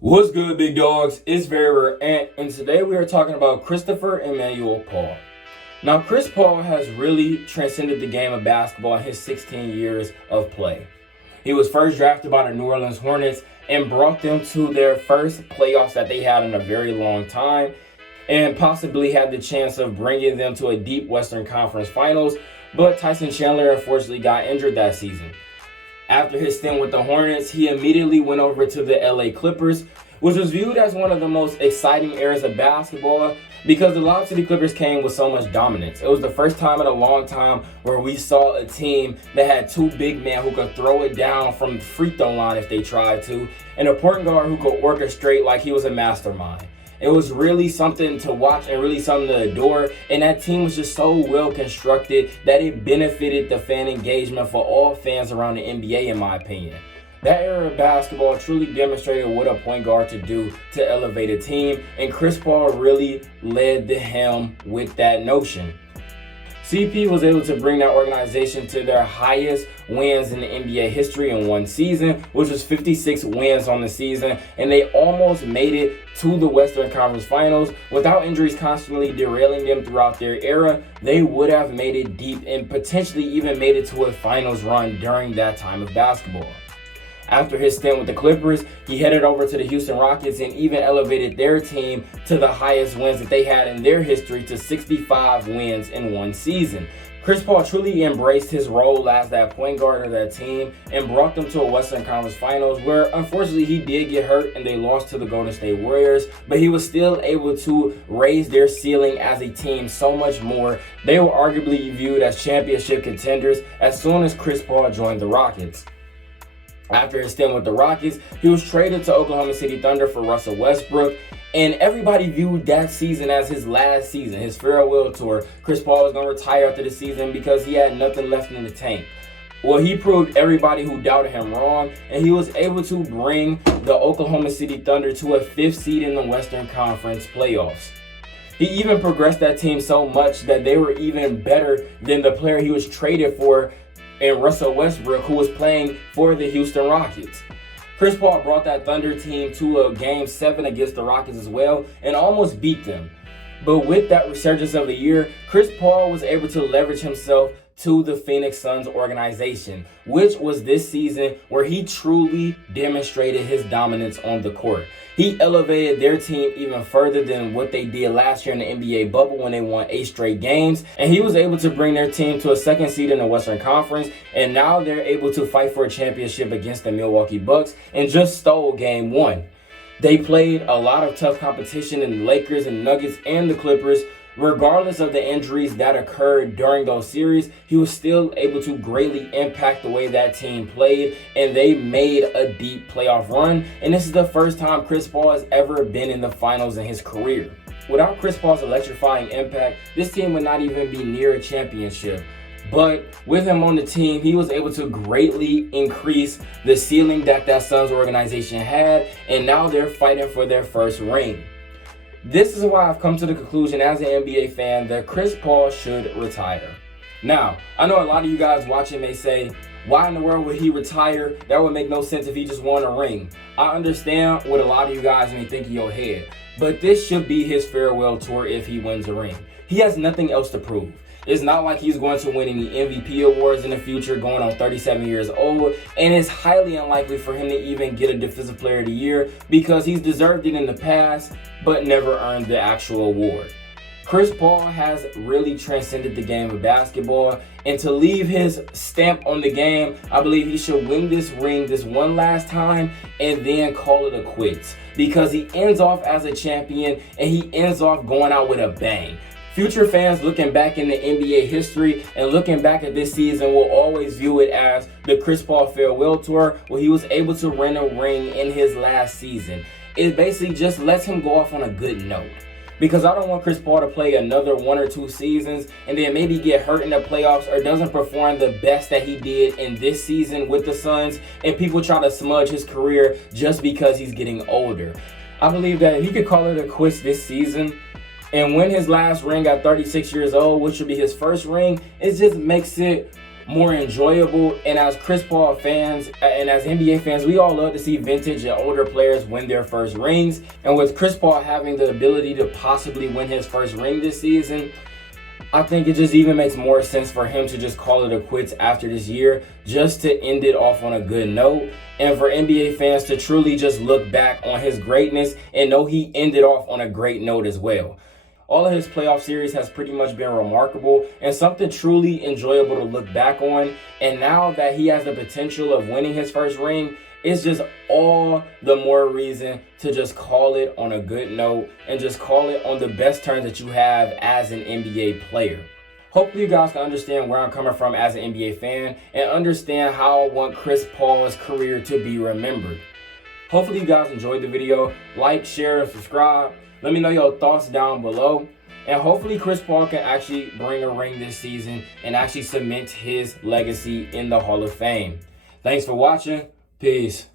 What's good, big dogs? It's Very Rare Ant, and today we are talking about Christopher Emmanuel Paul. Now, Chris Paul has really transcended the game of basketball in his 16 years of play. He was first drafted by the New Orleans Hornets and brought them to their first playoffs that they had in a very long time, and possibly had the chance of bringing them to a deep Western Conference Finals, but Tyson Chandler unfortunately got injured that season. After his stint with the Hornets, he immediately went over to the LA Clippers, which was viewed as one of the most exciting eras of basketball because the Lob City Clippers came with so much dominance. It was the first time in a long time where we saw a team that had two big men who could throw it down from the free throw line if they tried to, and a point guard who could orchestrate like he was a mastermind. It was really something to watch and really something to adore, and that team was just so well constructed that it benefited the fan engagement for all fans around the NBA, in my opinion. That era of basketball truly demonstrated what a point guard to do to elevate a team, and Chris Paul really led the helm with that notion. CP was able to bring that organization to their highest wins in the NBA history in one season, which was 56 wins on the season, and they almost made it to the Western Conference Finals. Without injuries constantly derailing them throughout their era, they would have made it deep and potentially even made it to a finals run during that time of basketball. After his stint with the Clippers, he headed over to the Houston Rockets and even elevated their team to the highest wins that they had in their history to 65 wins in one season. Chris Paul truly embraced his role as that point guard of that team and brought them to a Western Conference Finals where unfortunately he did get hurt and they lost to the Golden State Warriors, but he was still able to raise their ceiling as a team so much more. They were arguably viewed as championship contenders as soon as Chris Paul joined the Rockets. After his stint with the Rockets, he was traded to Oklahoma City Thunder for Russell Westbrook, and everybody viewed that season as his last season, his farewell tour. Chris Paul was going to retire after the season because he had nothing left in the tank. Well, he proved everybody who doubted him wrong, and he was able to bring the Oklahoma City Thunder to a 5th seed in the Western Conference playoffs. He even progressed that team so much that they were even better than the player he was traded for, and Russell Westbrook, who was playing for the Houston Rockets. Chris Paul brought that Thunder team to a Game 7 against the Rockets as well and almost beat them. But with that resurgence of the year, Chris Paul was able to leverage himself to the Phoenix Suns organization, which was this season where he truly demonstrated his dominance on the court. He elevated their team even further than what they did last year in the NBA bubble when they won 8 straight games, and he was able to bring their team to a 2nd seed in the Western Conference, and now they're able to fight for a championship against the Milwaukee Bucks and just stole Game 1. They played a lot of tough competition in the Lakers and Nuggets and the Clippers. Regardless of the injuries that occurred during those series, he was still able to greatly impact the way that team played, and they made a deep playoff run. And this is the first time Chris Paul has ever been in the finals in his career. Without Chris Paul's electrifying impact, this team would not even be near a championship. But with him on the team, he was able to greatly increase the ceiling that Suns organization had, and now they're fighting for their first ring. This is why I've come to the conclusion as an NBA fan that Chris Paul should retire. Now, I know a lot of you guys watching may say, why in the world would he retire? That would make no sense if he just won a ring. I understand what a lot of you guys may think in your head, but this should be his farewell tour if he wins a ring. He has nothing else to prove. It's not like he's going to win any MVP awards in the future, going on 37 years old, and it's highly unlikely for him to even get a Defensive Player of the Year because he's deserved it in the past, but never earned the actual award. Chris Paul has really transcended the game of basketball, and to leave his stamp on the game, I believe he should win this ring this one last time and then call it a quits because he ends off as a champion and he ends off going out with a bang. Future fans looking back in the NBA history and looking back at this season will always view it as the Chris Paul farewell tour where he was able to win a ring in his last season. It basically just lets him go off on a good note. Because I don't want Chris Paul to play another 1 or 2 seasons and then maybe get hurt in the playoffs or doesn't perform the best that he did in this season with the Suns and people try to smudge his career just because he's getting older. I believe that he could call it a quits this season and win his last ring at 36 years old, which would be his first ring. It just makes it more enjoyable. And as Chris Paul fans and as NBA fans, we all love to see vintage and older players win their first rings. And with Chris Paul having the ability to possibly win his first ring this season, I think it just even makes more sense for him to just call it a quits after this year, just to end it off on a good note. And for NBA fans to truly just look back on his greatness and know he ended off on a great note as well. All of his playoff series has pretty much been remarkable and something truly enjoyable to look back on. And now that he has the potential of winning his first ring, it's just all the more reason to just call it on a good note and just call it on the best terms that you have as an NBA player. Hopefully you guys can understand where I'm coming from as an NBA fan and understand how I want Chris Paul's career to be remembered. Hopefully you guys enjoyed the video. Like, share, and subscribe. Let me know your thoughts down below. And hopefully Chris Paul can actually bring a ring this season and actually cement his legacy in the Hall of Fame. Thanks for watching. Peace.